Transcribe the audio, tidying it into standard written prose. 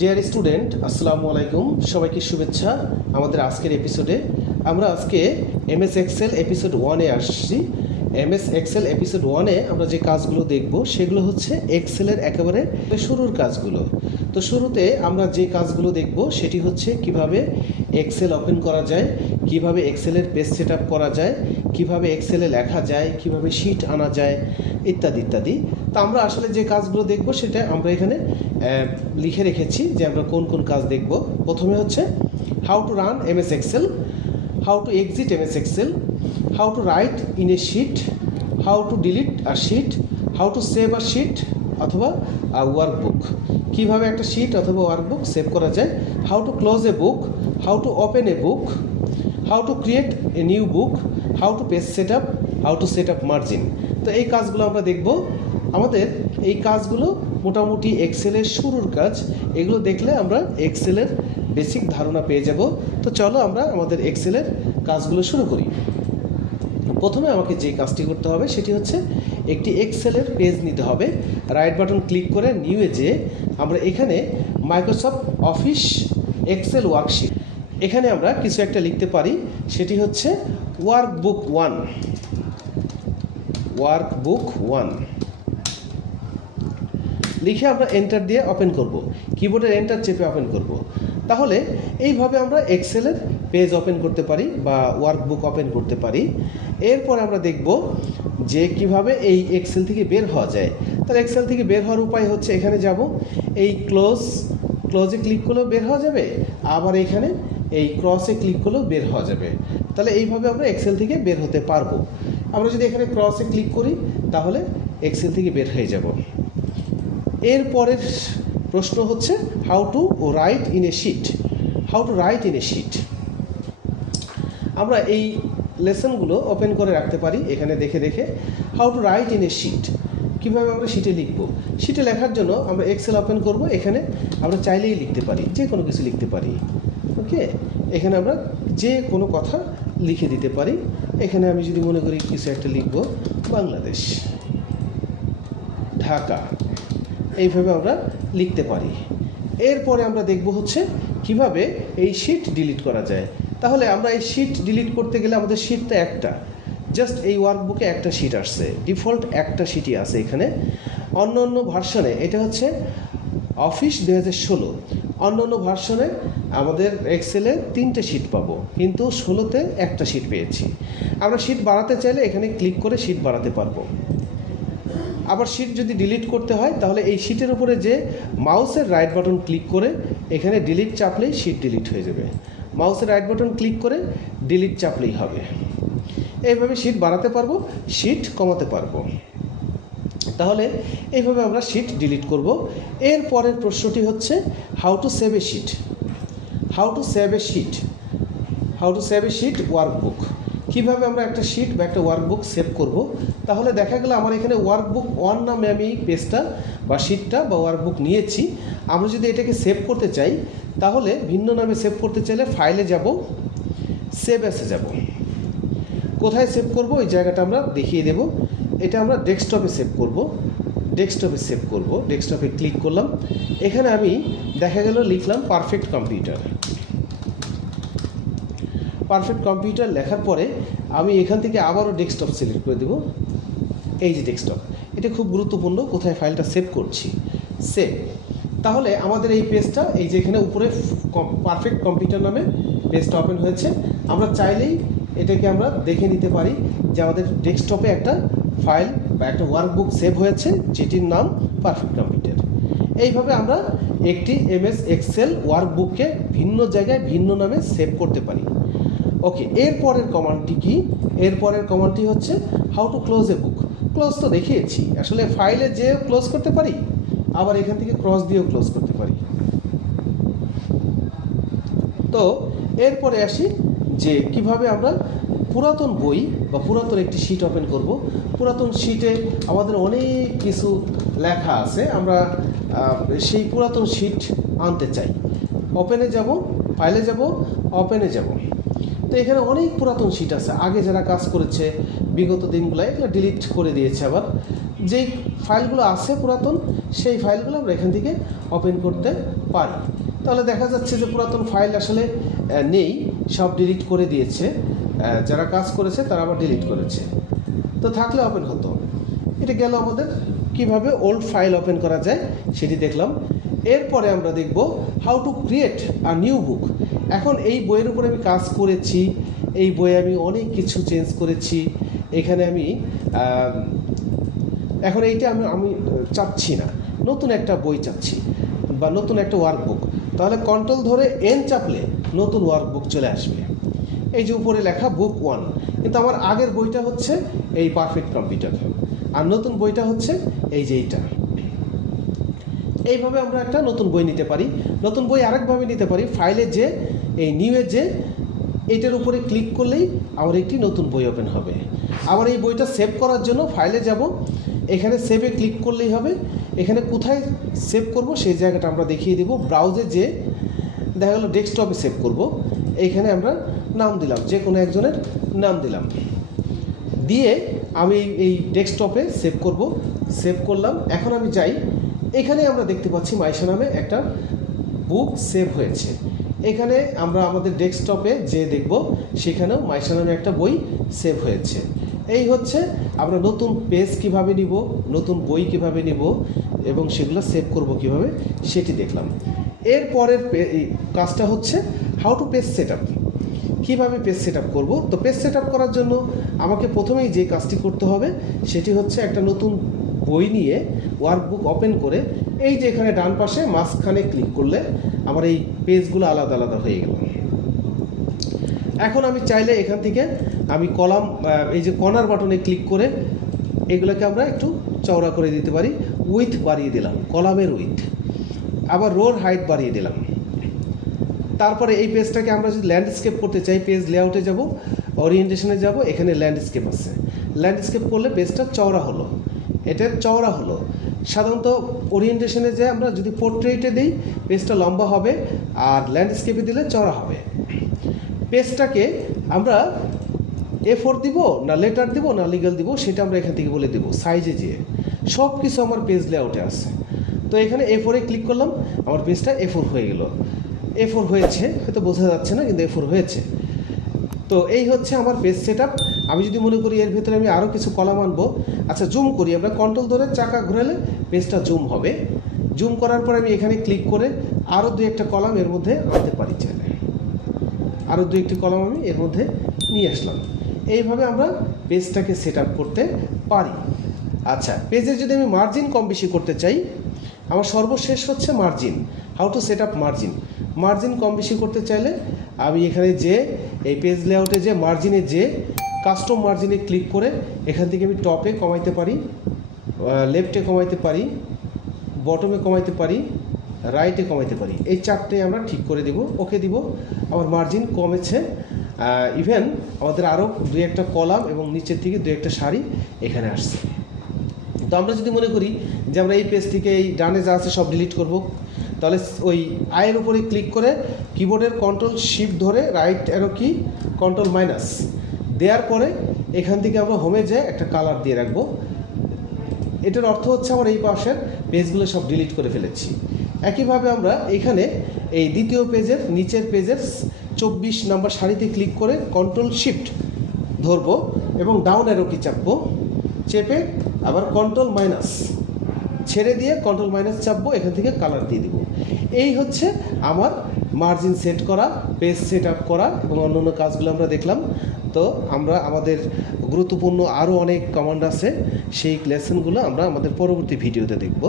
Dear student, আসসালামু আলাইকুম। সবাইকে শুভেচ্ছা। আমাদের আজকের এপিসোডে আমরা আজকে এমএস এক্সেল এপিসোড 1-এ আসছি। এমএস এক্সেল এপিসোড 1-এ আমরা যে কাজগুলো দেখব সেগুলো হচ্ছে এক্সেলের একেবারে শুরুর কাজগুলো। তো শুরুতে আমরা যে কাজগুলো দেখব সেটি হচ্ছে কিভাবে এক্সেল ওপেন করা যায়, কিভাবে এক্সেলের পেজ সেট আপ করা যায়, কিভাবে এক্সেলে লেখা যায়, কিভাবে শিট আনা যায়, ইত্যাদি ইত্যাদি। তো আমরা আসলে যে কাজগুলো দেখব সেটা আমরা এখানে লিখে রেখেছি যে আমরা কোন কোন কাজ দেখব। প্রথমে হচ্ছে how to run MS Excel, how to exit MS Excel, how to write in a sheet, how to delete a sheet, how to save a sheet অথবা ওয়ার্কবুক, কীভাবে একটা শিট অথবা ওয়ার্কবুক সেভ করা যায়, how to close a book, how to open a book, how to create a new book, how to page set up, how to set up margin. তো এই কাজগুলো আমরা দেখব। আমাদের এই কাজগুলো মোটামুটি এক্সেলের শুরুর কাজ। এগুলো দেখলে আমরা এক্সেলের বেসিক ধারণা পেয়ে যাব। তো চলো আমরা আমাদের এক্সেলের কাজগুলো শুরু করি। প্রথমে আমাকে যে কাজটি করতে হবে সেটি হচ্ছে একটি এক্সেলের পেজ নিতে হবে। রাইট বাটন ক্লিক করে নিউয়ে যে আমরা এখানে মাইক্রোসফট অফিস এক্সেল ওয়ার্কশিট, এখানে আমরা কিছু একটা লিখতে পারি। সেটি হচ্ছে ওয়ার্কবুক 1, ওয়ার্কবুক 1 লিখে আমরা এন্টার দিয়ে ওপেন করব, কিবোর্ডের এন্টার চেপে ওপেন করব। তাহলে এইভাবে আমরা এক্সেলের পেজ ওপেন করতে পারি বা ওয়ার্কবুক ওপেন করতে পারি। এরপর আমরা দেখব যে কিভাবে এই এক্সেল থেকে বের হওয়া যায়। তাহলে এক্সেল থেকে বের হওয়ার উপায় হচ্ছে এখানে যাব, এই ক্লোজে ক্লিক করলেও বের হওয়া যাবে, আবার এখানে এই ক্রসে ক্লিক করলেও বের হওয়া যাবে। তাহলে এইভাবে আমরা এক্সেল থেকে বের হতে পারবো। আমরা যদি এখানে ক্রসে ক্লিক করি তাহলে এক্সেল থেকে বের হয়ে যাব। এরপরের প্রশ্ন হচ্ছে how to write in a sheet, how to write in a sheet. আমরা এই লেসনগুলো ওপেন করে রাখতে পারি এখানে দেখে দেখে। How to write in a sheet, কীভাবে আমরা শিটে লিখব। শিটে লেখার জন্য আমরা এক্সেল ওপেন করব। এখানে আমরা চাইলেই লিখতে পারি, যে কোনো কিছু লিখতে পারি। ওকে, এখানে আমরা যে কোনো কথা লিখে দিতে পারি। এখানে আমি যদি মনে করি কিছু একটা লিখব, বাংলাদেশ, ঢাকা, এইভাবে আমরা লিখতে পারি। এরপরে আমরা দেখব হচ্ছে কিভাবে এই শিট ডিলিট করা যায়। তাহলে আমরা এই শিট ডিলিট করতে গেলে আমাদের শিট তো একটা, জাস্ট এই ওয়ার্কবুকে একটা শিট আসছে, ডিফল্ট একটা শিটই আছে এখানে। অন্য অন্য ভার্সনে এটা হচ্ছে অফিস 2016, অন্য অন্য ভার্সনে আমাদের এক্সেলে 3টে শিট পাবো, কিন্তু 16তে একটা শিট পেয়েছি। আমরা শিট বাড়াতে চাইলে এখানে ক্লিক করে শিট বাড়াতে পারবো। আবার শিট যদি ডিলিট করতে হয় তাহলে এই শিটের উপরে যে মাউসের রাইট বাটন ক্লিক করে এখানে ডিলিট চাপলেই শিট ডিলিট হয়ে যাবে। মাউসের রাইট বাটন ক্লিক করে ডিলিট চাপলেই হবে। এইভাবে শিট বাড়াতে পারবো, শিট কমাতে পারবো। তাহলে এইভাবে আমরা শিট ডিলিট করব। এর পরের প্রশ্নটি হচ্ছে how to save a sheet, how to save a sheet, how to save a sheet workbook, কীভাবে আমরা একটা শিট বা একটা ওয়ার্কবুক সেভ করব। তাহলে দেখা গেল আমার এখানে ওয়ার্কবুক 1 নামে আমি পেজটা বা শিটটা বা ওয়ার্কবুক নিয়েছি। আমরা যদি এটাকে সেভ করতে চাই তাহলে ভিন্ন নামে সেভ করতে চাইলে ফাইলে যাব, সেভ অ্যাসে যাব। কোথায় সেভ করব ওই জায়গাটা আমরা দেখিয়ে দেব। এটা আমরা ডেস্কটপে সেভ করব, ডেস্কটপে সেভ করব। ডেস্কটপে ক্লিক করলাম, এখানে আমি দেখা গেল লিখলাম পারফেক্ট কম্পিউটার। পারফেক্ট কম্পিউটার লেখার পরে আমি এখান থেকে আবারও ডেস্কটপ সিলেক্ট করে দেব। এই যে ডেস্কটপ, এটা খুব গুরুত্বপূর্ণ, কোথায় ফাইলটা সেভ করছি, সেভ। তাহলে আমাদের এই পেজটা এই যে এখানে উপরে পারফেক্ট কম্পিউটার নামে পেজটা ওপেন হয়েছে। আমরা চাইলেই এটাকে আমরা দেখে নিতে পারি যে আমাদের ডেস্কটপে একটা ফাইল বা একটা ওয়ার্কবুক সেভ হয়েছে যেটির নাম পারফেক্ট কম্পিউটার। এইভাবে আমরা একটি এমএস এক্সেল ওয়ার্কবুককে ভিন্ন জায়গায় ভিন্ন নামে সেভ করতে পারি। ওকে, এরপরের কমান্ডটি কি? এরপরের কমান্ডটি হচ্ছে how to close a book. Close তো দেখিয়েছি, আসলে ফাইলে যেও ক্লোজ করতে পারি, আবার এখান থেকে ক্রস দিয়েও ক্লোজ করতে পারি। তো এরপরে আসি যে কিভাবে আমরা পুরাতন বই বা পুরাতন একটি শিট ওপেন করব। পুরাতন শিটে আমাদের অনেক কিছু লেখা আছে, আমরা সেই পুরাতন শিট আনতে চাই। ওপেনে যাব, ফাইলে যাব, ওপেনে যাব। তো এখানে অনেক পুরাতন শিট আছে, আগে যারা কাজ করেছে বিগত দিনগুলো এগুলো ডিলিট করে দিয়েছে। আবার যেই ফাইলগুলো আছে পুরাতন, সেই ফাইলগুলো আমরা এখান থেকে ওপেন করতে পারি। তাহলে দেখা যাচ্ছে যে পুরাতন ফাইল আসলে নেই, সব ডিলিট করে দিয়েছে। যারা কাজ করেছে তারা আবার ডিলিট করেছে, তো থাকলে ওপেন হতো। এটা গেল আমাদের কিভাবে ওল্ড ফাইল ওপেন করা যায় সেটি দেখলাম। এরপরে আমরা দেখব how to create a new book. এখন এই বইয়ের উপরে আমি কাজ করেছি, এই বইয়ে আমি অনেক কিছু চেঞ্জ করেছি। এখানে আমি এখন এইটা আমি চাচ্ছি না, নতুন একটা বই চাচ্ছি বা নতুন একটা ওয়ার্কবুক। তাহলে কন্ট্রোল ধরে এন চাপলে নতুন ওয়ার্কবুক চলে আসবে। এই যে উপরে লেখা বুক 1, কিন্তু আমার আগের বইটা হচ্ছে এই পারফেক্ট কম্পিউটার, আর নতুন বইটা হচ্ছে এই যে এইটা। এইভাবে আমরা একটা নতুন বই নিতে পারি। নতুন বই আরেকভাবে নিতে পারি, ফাইলে যে এই নিউয়ে যে এইটার উপরে ক্লিক করলেই আমার একটি নতুন বই ওপেন হবে। আবার এই বইটা সেভ করার জন্য ফাইলে যাব, এখানে সেভে ক্লিক করলেই হবে। এখানে কোথায় সেভ করব সেই জায়গাটা আমরা দেখিয়ে দেব। ব্রাউজে যে দেখা গেলো ডেস্কটপে সেভ করব, এইখানে আমরা নাম দিলাম, যে কোনো একজনের নাম দিলাম, দিয়ে আমি এই ডেস্কটপে সেভ করব। সেভ করলাম। এখন আমি যাই, এখানে আমরা দেখতে পাচ্ছি মাইশা নামে একটা বুক সেভ হয়েছে। এখানে আমরা আমাদের ডেস্কটপে যে দেখব সেখানেও মাইশা নামে একটা বই সেভ হয়েছে। এই হচ্ছে আমরা নতুন পেজ কিভাবে নিব, নতুন বই কিভাবে নিব এবং সেগুলো সেভ করব কিভাবে সেটি দেখলাম। এরপরের কাজটা হচ্ছে how to page set up. কীভাবে পেজ সেট আপ করবো? তো পেজ সেট আপ করার জন্য আমাকে প্রথমেই যে কাজটি করতে হবে সেটি হচ্ছে একটা নতুন বই নিয়ে ওয়ার্কবুক ওপেন করে এই যে এখানে ডান পাশে মাঝখানে ক্লিক করলে আমার এই পেজগুলো আলাদা আলাদা হয়ে গেল। এখন আমি চাইলে এখান থেকে আমি কলাম, এই যে কর্নার বাটনে ক্লিক করে এগুলোকে আমরা একটু চওড়া করে দিতে পারি। উইথ বাড়িয়ে দিলাম, কলামের উইথ। আবার রোর হাইট বাড়িয়ে দিলাম। তারপরে এই পেজটাকে আমরা যদি ল্যান্ডস্কেপ করতে চাই, পেজ লেআউটে যাব, ওরিয়েন্টেশনে যাব, এখানে ল্যান্ডস্কেপ আছে। ল্যান্ডস্কেপ করলে পেজটা চওড়া হলো, এটা চওড়া হলো। সাধারণত ওরিয়েন্টেশনে যে আমরা যদি পোর্ট্রেটে দিই পেজটা লম্বা হবে, আর ল্যান্ডস্কেপে দিলে চওড়া হবে। পেজটাকে আমরা A4 দিব না লেটার দিব না লিগ্যাল দিব সেটা আমরা এখান থেকে বলে দেব। সাইজে যেয়ে সব কিছু আমার পেজ লেআউটে আছে। তো এখানে A4-এ ক্লিক করলাম, আমার পেজটা A4 হয়ে গেল। A4 হয়েছে, হয়তো বোঝা যাচ্ছে না, কিন্তু A4 হয়েছে। তো এই হচ্ছে আমার পেজ সেট আপ। আমি যদি মনে করি এর ভিতরে আমি আরও কিছু কলাম আনবো, আচ্ছা জুম করি, আমরা কন্ট্রোল ধরে চাকা ঘোরালে পেজটা জুম হবে। জুম করার পর আমি এখানে ক্লিক করে আরও দু একটা কলাম এর মধ্যে আনতে পারি, চাইলে আরও দু একটি কলাম আমি এর মধ্যে নিয়ে আসলাম। এইভাবে আমরা পেজটাকে সেট আপ করতে পারি। আচ্ছা, পেজের যদি আমি মার্জিন কম বেশি করতে চাই, আমার সর্বশেষ হচ্ছে margin. How to set up margin. Margin কম বেশি করতে চাইলে আমি এখানে যে এই পেজ লেআউটে যে মার্জিনে যে কাস্টম মার্জিনে ক্লিক করে এখান থেকে আমি টপে কমাইতে পারি, লেফটে কমাইতে পারি, বটমে কমাইতে পারি, রাইটে কমাইতে পারি। এই চারটে আমরা ঠিক করে দেব, ওকে দিব। আমার মার্জিন কমেছে। ইভেন আমাদের আরও দু একটা কলাম এবং নিচের থেকে দু একটা সারি এখানে আসছে। তো আমরা যদি মনে করি যে আমরা এই পেজ থেকে এই ডানে যা আছে সব ডিলিট করব, তাহলে ওই আয়ের উপরে ক্লিক করে কিবোর্ডের কন্ট্রোল শিফট ধরে রাইট অ্যারো কি কন্ট্রোল মাইনাস দেওয়ার পরে এখান থেকে আমরা হোমে যেয়ে একটা কালার দিয়ে রাখবো। এটার অর্থ হচ্ছে আমার এই পাশের পেজগুলো সব ডিলিট করে ফেলেছি। একইভাবে আমরা এখানে এই দ্বিতীয় পেজের নিচের পেজের 24 নম্বর সারিতে ক্লিক করে কন্ট্রোল শিফট ধরবো এবং ডাউন অ্যারো কি চাপবো, চেপে আবার কন্ট্রোল মাইনাস ছেড়ে দিয়ে কন্ট্রোল মাইনাস চাপবো, এখান থেকে কালার দিয়ে দিব। এই হচ্ছে আমার মার্জিন সেট করা, পেজ সেট আপ করা এবং অন্যান্য কাজগুলো আমরা দেখলাম। তো আমরা আমাদের গুরুত্বপূর্ণ আরও অনেক কমান্ড আছে, সেই লেসনগুলো আমরা আমাদের পরবর্তী ভিডিওতে দেখব।